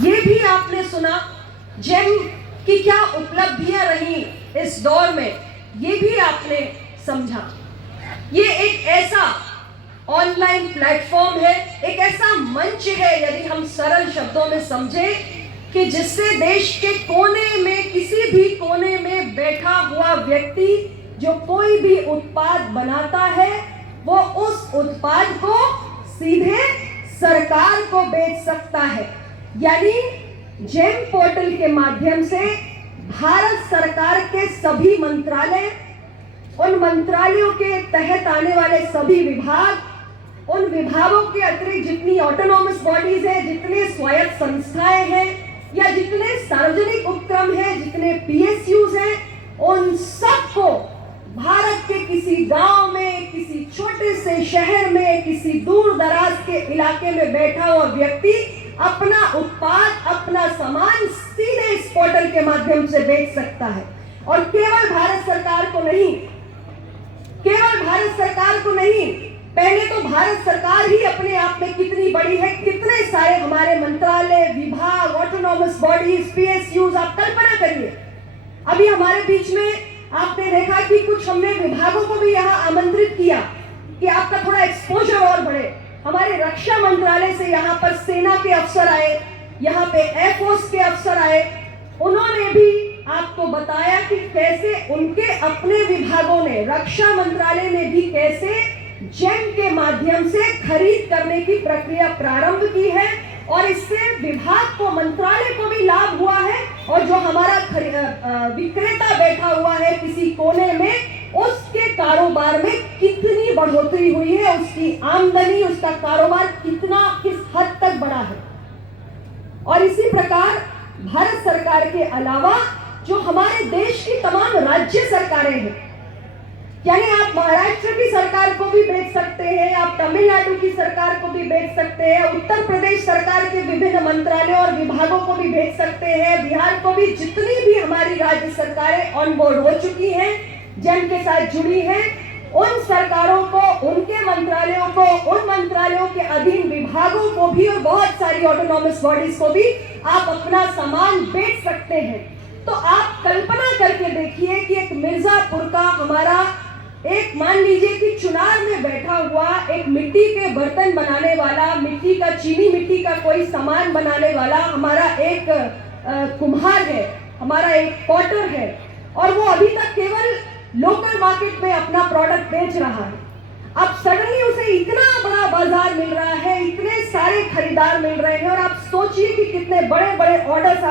ये भी आपने सुना जेम की क्या उपलब्धियां रही इस दौर में, ये भी आपने समझा। ये एक ऐसा ऑनलाइन प्लेटफॉर्म है, एक ऐसा मंच है, यदि हम सरल शब्दों में समझें, कि जिससे देश के कोने में, किसी भी कोने में बैठा हुआ व्यक्ति जो कोई भी उत्पाद बनाता है वो उस उत्पाद को सीधे सरकार को बेच सकता है। यानी जेम पोर्टल के माध्यम से भारत सरकार के सभी मंत्रालय, उन मंत्रालयों के तहत आने वाले सभी विभाग, उन विभागों के अतिरिक्त जितनी ऑटोनॉमस बॉडीज हैं, जितने स्वायत्त संस्थाएं हैं या जितने सार्वजनिक उपक्रम हैं, जितने पीएसयूज हैं, उन सबको भारत के किसी गांव में, किसी छोटे से शहर में, किसी दूर दराज के इलाके में बैठा हुआ व्यक्ति अपना उत्पाद, अपना सामान सीधे इस पोर्टल के माध्यम से बेच सकता है। और केवल भारत सरकार को नहीं, केवल भारत सरकार को नहीं, पहले तो भारत सरकार ही अपने आप में कितनी बड़ी है, कितने सारे हमारे मंत्रालय, विभाग, ऑटोनॉमस बॉडीज, पीएसयूज, आप कल्पना करिए। अभी हमारे बीच में आपने देखा कि कुछ हमने विभागों को भी यहाँ आमंत्रित किया कि आपका थोड़ा एक्सपोजर और बढ़े। हमारे रक्षा मंत्रालय से यहाँ पर सेना के अफसर आए, यहाँ पे एयरफोर्स के अफसर आए, उन्होंने भी आपको बताया कि कैसे उनके अपने विभागों ने, रक्षा मंत्रालय ने भी कैसे जेम के माध्यम से खरीद करने की प्रक्रिया प्रारंभ की है और इससे विभाग को, मंत्रालय को भी लाभ हुआ है। और जो हमारा विक्रेता बैठा हुआ है किसी कोने में, उसके कारोबार में कितनी बढ़ोतरी हुई है, उसकी आमदनी, उसका कारोबार कितना, किस हद तक बढ़ा है। और इसी प्रकार भारत सरकार के अलावा जो हमारे देश की तमाम राज्य सरकारें हैं, यानी आप महाराष्ट्र की सरकार को भी बेच सकते हैं, आप तमिलनाडु की सरकार को भी बेच सकते हैं, उत्तर प्रदेश सरकार के विभिन्न मंत्रालयों और विभागों को भी बेच सकते हैं, बिहार को भी, जितनी भी हमारी राज्य सरकारें ऑन बोर्ड हो चुकी हैं, जेम के साथ जुड़ी हैं, उन सरकारों को, उनके मंत्रालयों को, उन मंत्रालयों के अधीन विभागों को भी और बहुत सारी ऑटोनॉमस बॉडीज को भी आप अपना सामान बेच सकते हैं। तो आप कल्पना करके देखिए कि एक मिर्जापुर का हमारा, एक मान लीजिए कि चुनार में बैठा हुआ एक मिट्टी के बर्तन बनाने वाला, मिट्टी का, चीनी मिट्टी का कोई सामान बनाने वाला हमारा एक कुम्हार है, हमारा एक पॉटर है, और वो अभी तक केवल लोकल मार्केट में अपना प्रोडक्ट बेच रहा है। अब सडनली उसे इतना बड़ा बाजार मिल रहा है, इतने सारे खरीदार मिल रहे हैं, और आप सोचिए कि कितने बड़े बड़े ऑर्डर्स